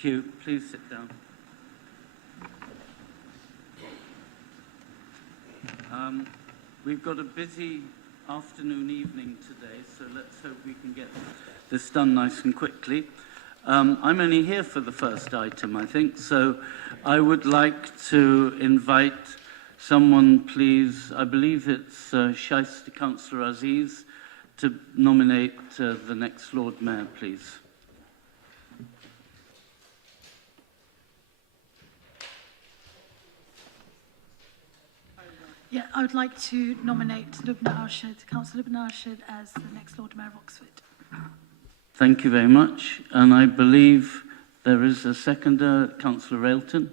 Thank you. Please sit down. We've got a busy afternoon, evening today, so let's hope we can get this done nice and quickly. I'm only here for the first item, I think, so I would like to invite someone, please. I believe it's Shaista Councillor Aziz, to nominate the next Lord Mayor, please. Yeah, I would like to nominate Lubna Arshad, Councillor Lubna Arshad, as the next Lord Mayor of Oxford. Thank you very much. And I believe there is a seconder, Councillor Railton.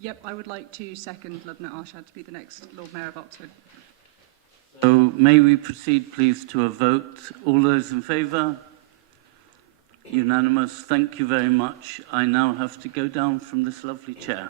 Yep, I would like to second Lubna Arshad to be the next Lord Mayor of Oxford. So may we proceed, please, to a vote. All those in favour? Unanimous. Thank you very much. I now have to go down from this lovely chair.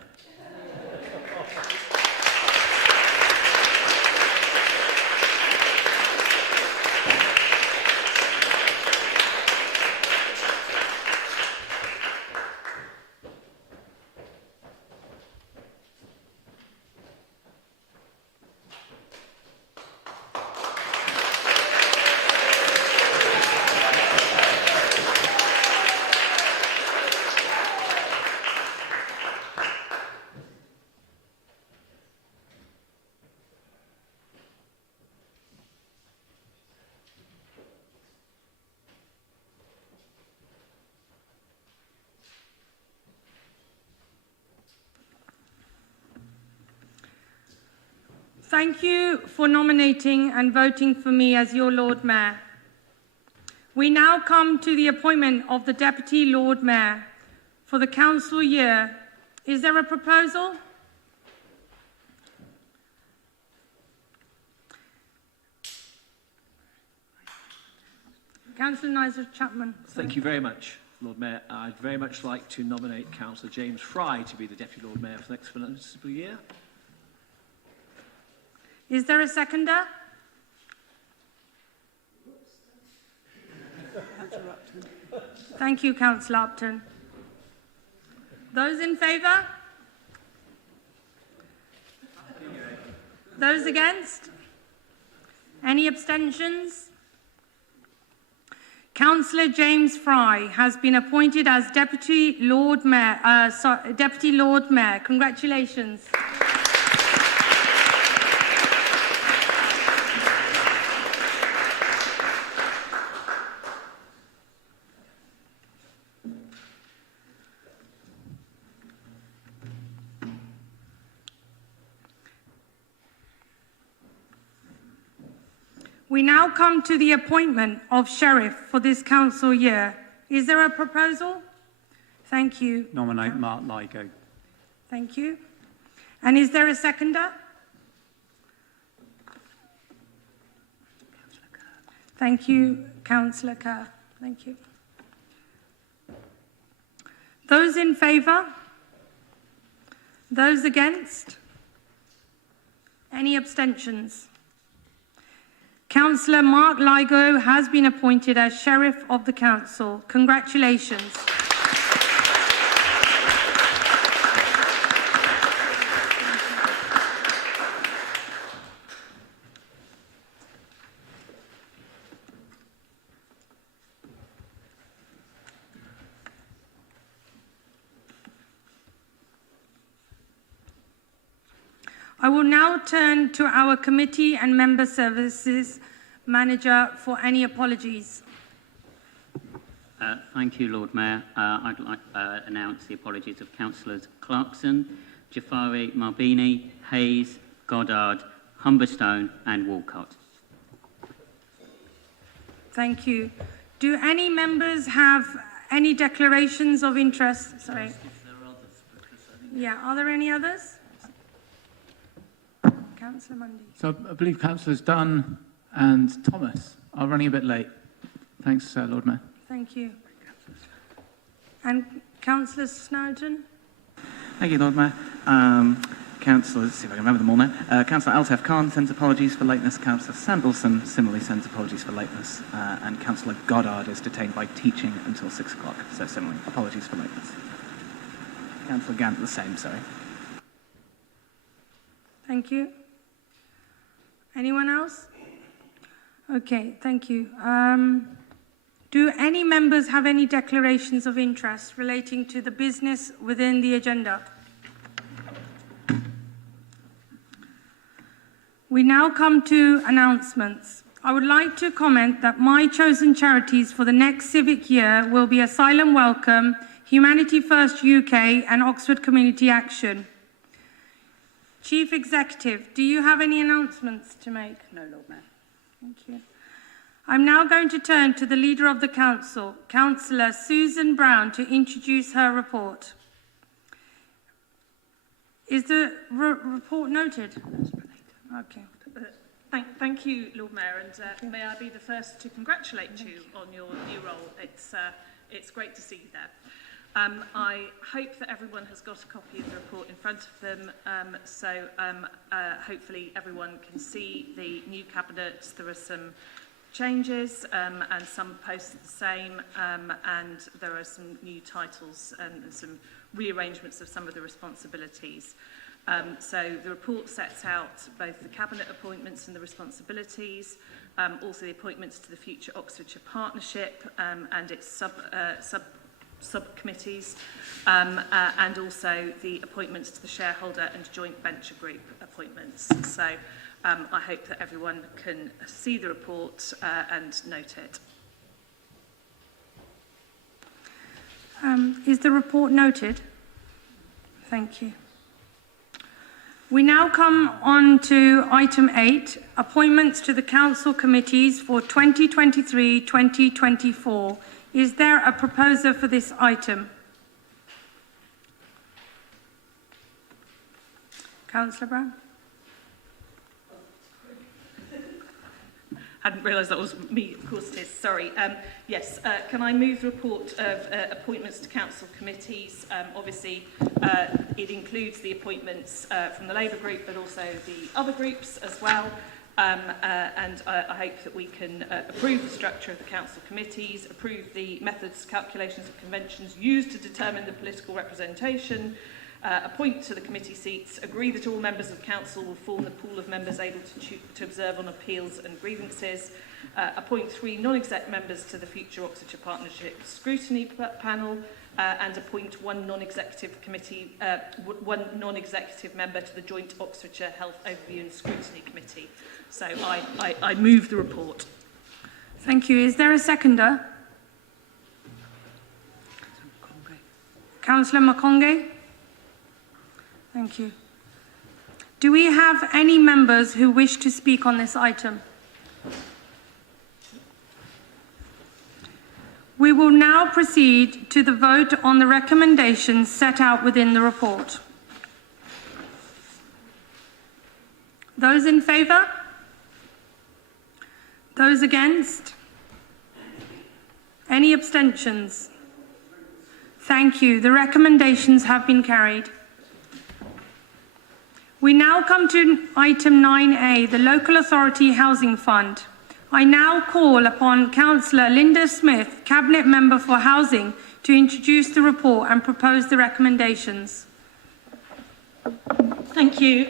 Thank you for nominating and voting for me as your Lord Mayor. We now come to the appointment of the Deputy Lord Mayor for the council year. Is there a proposal? Councillor Nigel Chapman. Thank you very much, Lord Mayor. I'd very much like to nominate Councillor James Fry to be the Deputy Lord Mayor for the next municipal year. Is there a seconder? Thank you, Councillor Upton. Those in favour? Those against? Any abstentions? Councillor James Fry has been appointed as Deputy Lord Mayor. Deputy Lord Mayor. Congratulations. We now come to the appointment of Sheriff for this council year. Is there a proposal? Thank you. Nominate Mark Ligo. Thank you. And is there a seconder? Thank you, Councillor Kerr. Thank you. Those in favour? Those against? Any abstentions? Councillor Mark Ligo has been appointed as Sheriff of the Council. Congratulations. I will now turn to our committee and member services manager for any apologies. Thank you, Lord Mayor. I'd like to announce the apologies of Councillors Clarkson, Jafari, Marbini, Hayes, Goddard, Humberstone and Walcott. Thank you. Do any members have any declarations of interest? Sorry. Yeah, are there any others? Councillor Mundy. So I believe Councillors Dunn and Thomas are running a bit late. Thanks, Lord Mayor. Thank you. And Councillor Snowden? Thank you, Lord Mayor. Councillor, let's see if I can remember them all now. Councillor Altaf Khan sends apologies for lateness. Councillor Sandalson similarly sends apologies for lateness. And Councillor Goddard is detained by teaching until 6 o'clock. So similarly, apologies for lateness. Councillor Gant, the same, sorry. Thank you. Anyone else? Okay, thank you. Do any members have any declarations of interest relating to the business within the agenda? We now come to announcements. I would like to comment that my chosen charities for the next civic year will be Asylum Welcome, Humanity First UK and Oxford Community Action. Chief Executive, do you have any announcements to make? No, Lord Mayor. Thank you. I'm now going to turn to the Leader of the Council, Councillor Susan Brown, to introduce her report. Is the report noted? Okay. Thank you, Lord Mayor, and may I be the first to congratulate you on your new role. It's great to see you there. I hope that everyone has got a copy of the report in front of them, so hopefully everyone can see the new cabinet. There are some changes and some posts the same, and there are some new titles and some rearrangements of some of the responsibilities. So the report sets out both the cabinet appointments and the responsibilities, also the appointments to the future Oxfordshire Partnership and its subcommittees, and also the appointments to the shareholder and joint venture group appointments. So I hope that everyone can see the report and note it. Is the report noted? Thank you. We now come on to item 8, appointments to the council committees for 2023-2024. Is there a proposer for this item? Councillor Brown? Hadn't realised that was me, of course it is, sorry. Yes, can I move the report of appointments to council committees? Obviously, it includes the appointments from the Labour group, but also the other groups as well. And I hope that we can approve the structure of the council committees, approve the methods, calculations and conventions used to determine the political representation, appoint to the committee seats, agree that all members of council will form the pool of members able to observe on appeals and grievances, appoint 3 non-exec members to the future Oxfordshire Partnership scrutiny panel, and appoint 1 non-executive committee, 1 non-executive member to the joint Oxfordshire Health Overview and Scrutiny Committee. So I move the report. Thank you. Is there a seconder? Councillor Makonge? Thank you. Do we have any members who wish to speak on this item? We will now proceed to the vote on the recommendations set out within the report. Those in favour? Those against? Any abstentions? Thank you. The recommendations have been carried. We now come to item 9A, the Local Authority Housing Fund. I now call upon Councillor Linda Smith, Cabinet Member for Housing, to introduce the report and propose the recommendations. Thank you.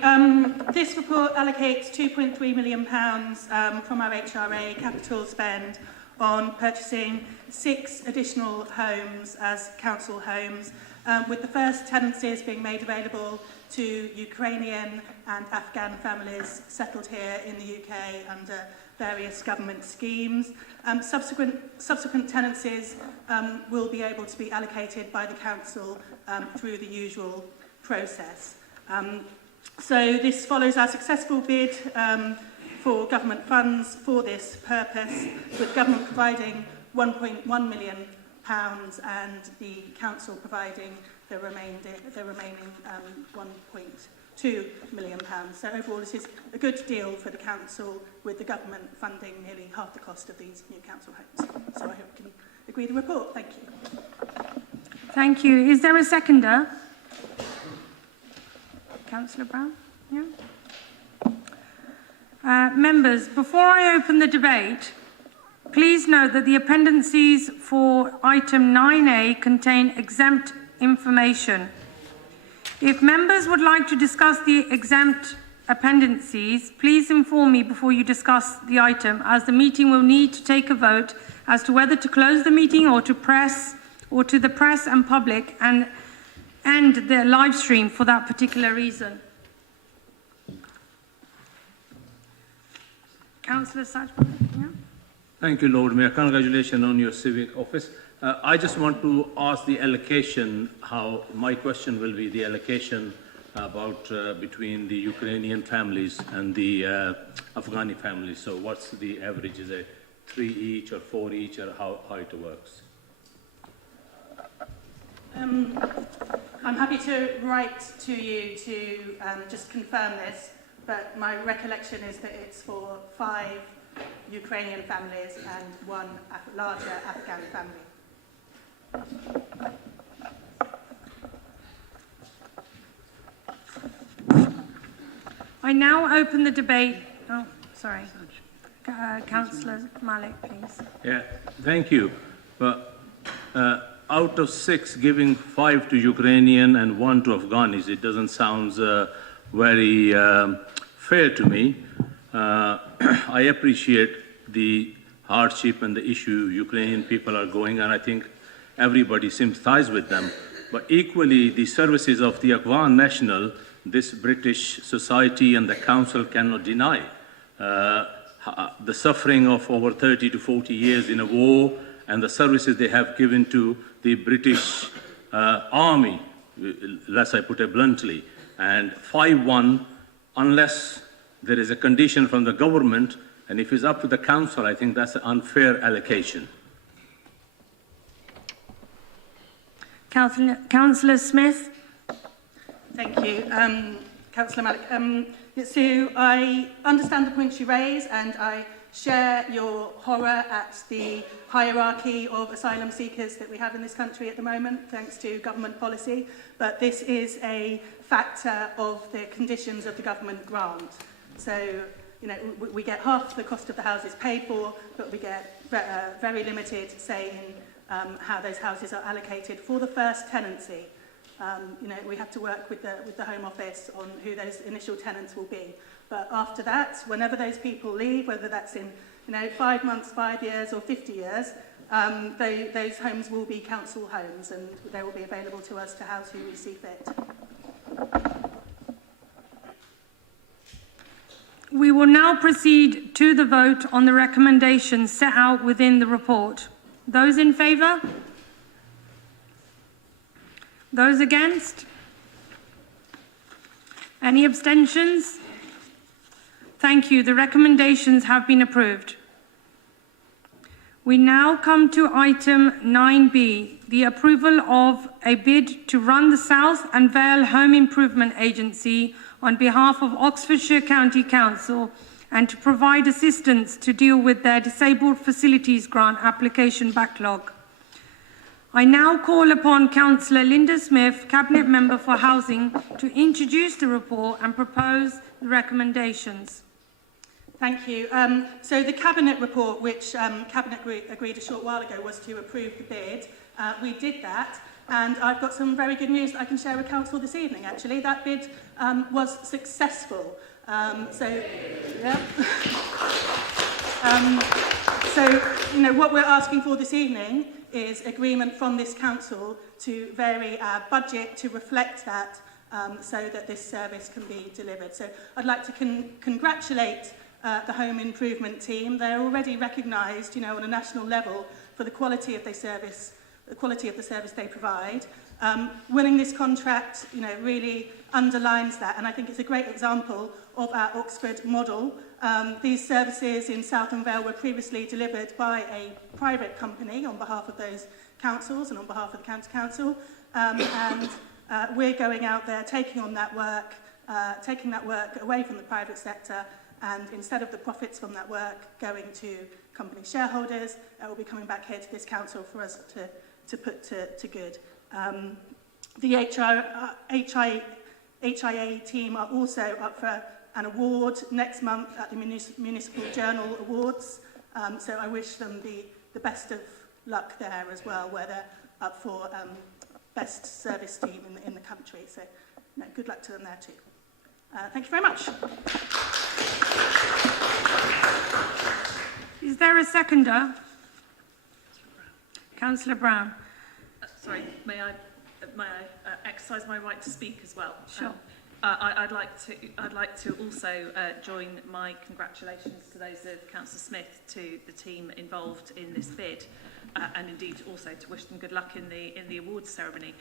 This report allocates £2.3 million from our HRA capital spend on purchasing 6 additional homes as council homes, with the first tenancies being made available to Ukrainian and Afghan families settled here in the UK under various government schemes. Subsequent tenancies will be able to be allocated by the council through the usual process. So this follows our successful bid for government funds for this purpose, with government providing £1.1 million and the council providing the remaining £1.2 million. So overall, this is a good deal for the council, with the government funding nearly half the cost of these new council homes. So I hope you can agree with the report. Thank you. Thank you. Is there a seconder? Councillor Brown? Yeah. Members, before I open the debate, please note that the appendices for item 9A contain exempt information. If members would like to discuss the exempt appendices, please inform me before you discuss the item, as the meeting will need to take a vote as to whether to close the meeting or to the press and public and end the live stream for that particular reason. Councillor Sajman, yeah? Thank you, Lord Mayor. Congratulations on your civic office. I just want to ask the allocation, how my question will be the allocation about between the Ukrainian families and the Afghani families. So what's the average? Is it 3 each or 4 each, or how it works? I'm happy to write to you to just confirm this, but my recollection is that it's for 5 Ukrainian families and 1 larger Afghan family. I now open the debate. Oh, sorry. Councillor Malik, please. Yeah, thank you. But out of 6, giving 5 to Ukrainian and 1 to Afghanis, it doesn't sound very fair to me. I appreciate the hardship and the issue Ukrainian people are going, and I think everybody sympathizes with them. But equally, the services of the Afghan national, this British society and the council cannot deny. The suffering of over 30 to 40 years in a war and the services they have given to the British army, lest I put it bluntly. And 5-1, unless there is a condition from the government, and if it's up to the council, I think that's an unfair allocation. Councillor Smith. Thank you, Councillor Malik. So I understand the points you raise, and I share your horror at the hierarchy of asylum seekers that we have in this country at the moment, thanks to government policy. But this is a factor of the conditions of the government grant. So, you know, we get half the cost of the houses paid for, but we get very limited say in how those houses are allocated for the first tenancy. You know, we have to work with the Home Office on who those initial tenants will be. But after that, whenever those people leave, whether that's in 5 months, 5 years, or 50 years, those homes will be council homes, and they will be available to us to house who we see fit. We will now proceed to the vote on the recommendations set out within the report. Those in favour? Those against? Any abstentions? Thank you. The recommendations have been approved. We now come to item 9B, the approval of a bid to run the South and Vale Home Improvement Agency on behalf of Oxfordshire County Council and to provide assistance to deal with their Disabled Facilities Grant application backlog. I now call upon Councillor Linda Smith, Cabinet Member for Housing, to introduce the report and propose the recommendations. Thank you. So the Cabinet report, which Cabinet agreed a short while ago, was to approve the bid. We did that, and I've got some very good news that I can share with Council this evening, actually. That bid was successful. So what we're asking for this evening is agreement from this council to vary our budget to reflect that, so that this service can be delivered. So I'd like to congratulate the home improvement team. They're already recognised, on a national level for the quality of the service they provide. Winning this contract, really underlines that, and I think it's a great example of our Oxford model. These services in South and Vale were previously delivered by a private company on behalf of those councils and on behalf of the County Council, and we're going out there taking that work away from the private sector, and instead of the profits from that work going to company shareholders, it will be coming back here to this council for us to put to good. The HIA team are also up for an award next month at the Municipal Journal Awards, so I wish them the best of luck there as well, where they're up for best service team in the country. So good luck to them there too. Thank you very much. Is there a seconder? Councillor Brown. Sorry, may I exercise my right to speak as well? Sure. I'd like to also join my congratulations to those of Councillor Smith, to the team involved in this bid, and indeed also to wish them good luck in the awards ceremony.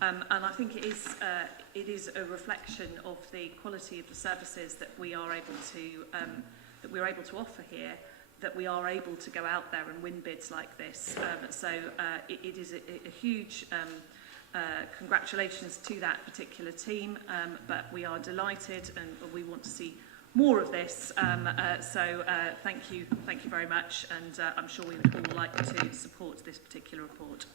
And I think it is a reflection of the quality of the services that we are able to offer here, that we are able to go out there and win bids like this. It is a huge congratulations to that particular team, but we are delighted and we want to see more of this. Thank you very much, and I'm sure we would all like to support this particular report.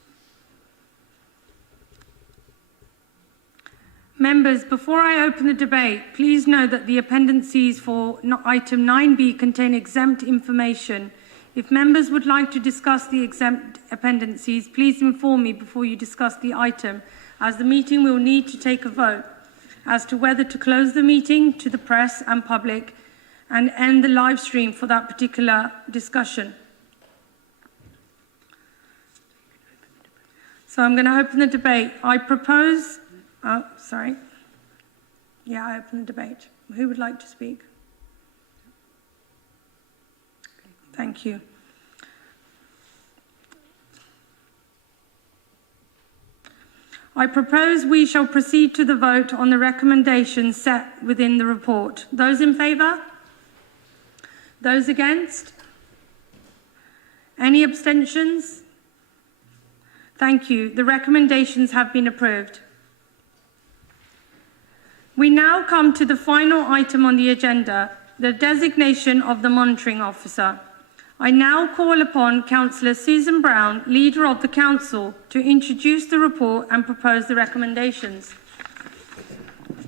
Members, before I open the debate, please note that the appendices for item 9B contain exempt information. If members would like to discuss the exempt appendices, please inform me before you discuss the item, as the meeting will need to take a vote as to whether to close the meeting to the press and public and end the live stream for that particular discussion. So I'm going to open the debate. I propose... Oh, sorry. Yeah, I open the debate. Who would like to speak? Thank you. I propose we shall proceed to the vote on the recommendations set within the report. Those in favour? Those against? Any abstentions? Thank you. The recommendations have been approved. We now come to the final item on the agenda, the designation of the monitoring officer. I now call upon Councillor Susan Brown, Leader of the Council, to introduce the report and propose the recommendations.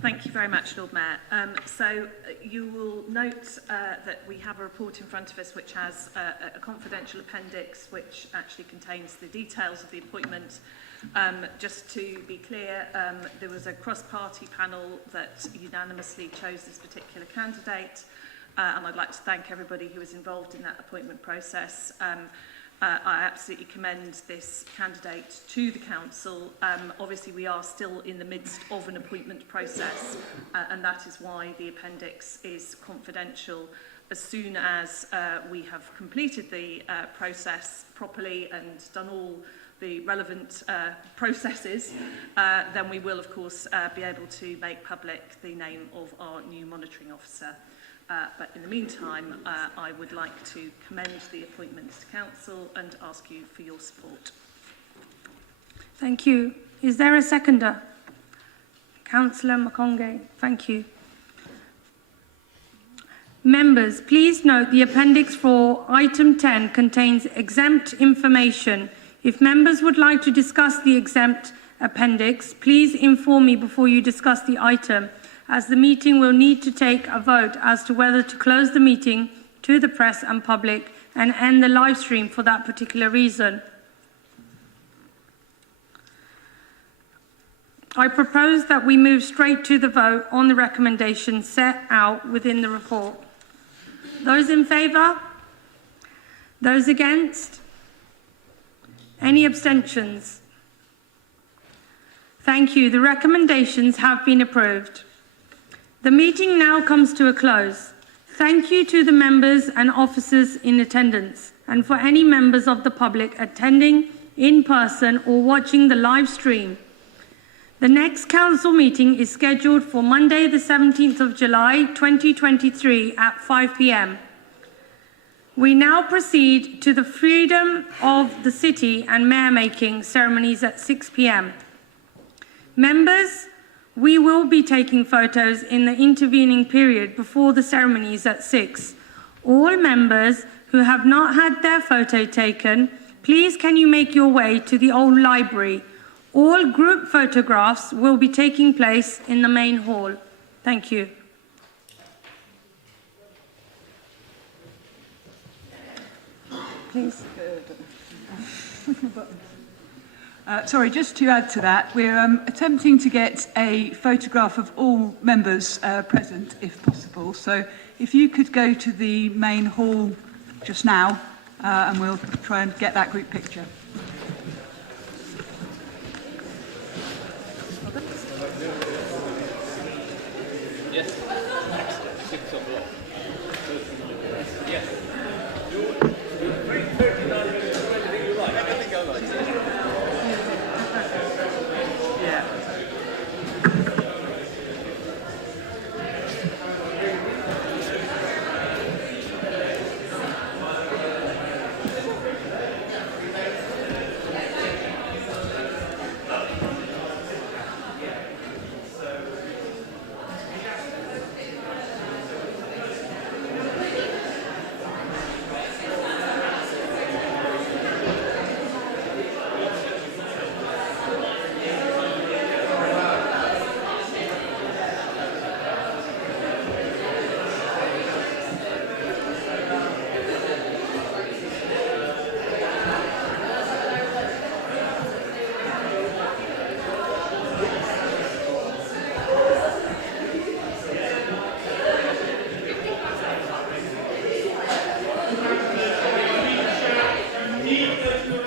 Thank you very much, Lord Mayor. You will note that we have a report in front of us which has a confidential appendix which actually contains the details of the appointment. Just to be clear, there was a cross-party panel that unanimously chose this particular candidate, and I'd like to thank everybody who was involved in that appointment process. I absolutely commend this candidate to the council. Obviously, we are still in the midst of an appointment process, and that is why the appendix is confidential. As soon as we have completed the process properly and done all the relevant processes, then we will, of course, be able to make public the name of our new monitoring officer. But in the meantime, I would like to commend the appointments to council and ask you for your support. Thank you. Is there a seconder? Councillor Makonge. Thank you. Members, please note the appendix for item 10 contains exempt information. If members would like to discuss the exempt appendix, please inform me before you discuss the item, as the meeting will need to take a vote as to whether to close the meeting to the press and public and end the live stream for that particular reason. I propose that we move straight to the vote on the recommendations set out within the report. Those in favour? Those against? Any abstentions? Thank you. The recommendations have been approved. The meeting now comes to a close. Thank you to the members and officers in attendance, and for any members of the public attending in person or watching the live stream. The next council meeting is scheduled for Monday, the 17th of July, 2023 at 5 p.m. We now proceed to the Freedom of the City and Mayor-making ceremonies at 6 p.m. Members, we will be taking photos in the intervening period before the ceremonies at 6. All members who have not had their photo taken, please can you make your way to the old library. All group photographs will be taking place in the main hall. Thank you. Please. Sorry, just to add to that, we're attempting to get a photograph of all members present, if possible. So if you could go to the main hall just now, and we'll try and get that group picture. Yes. Yes. Need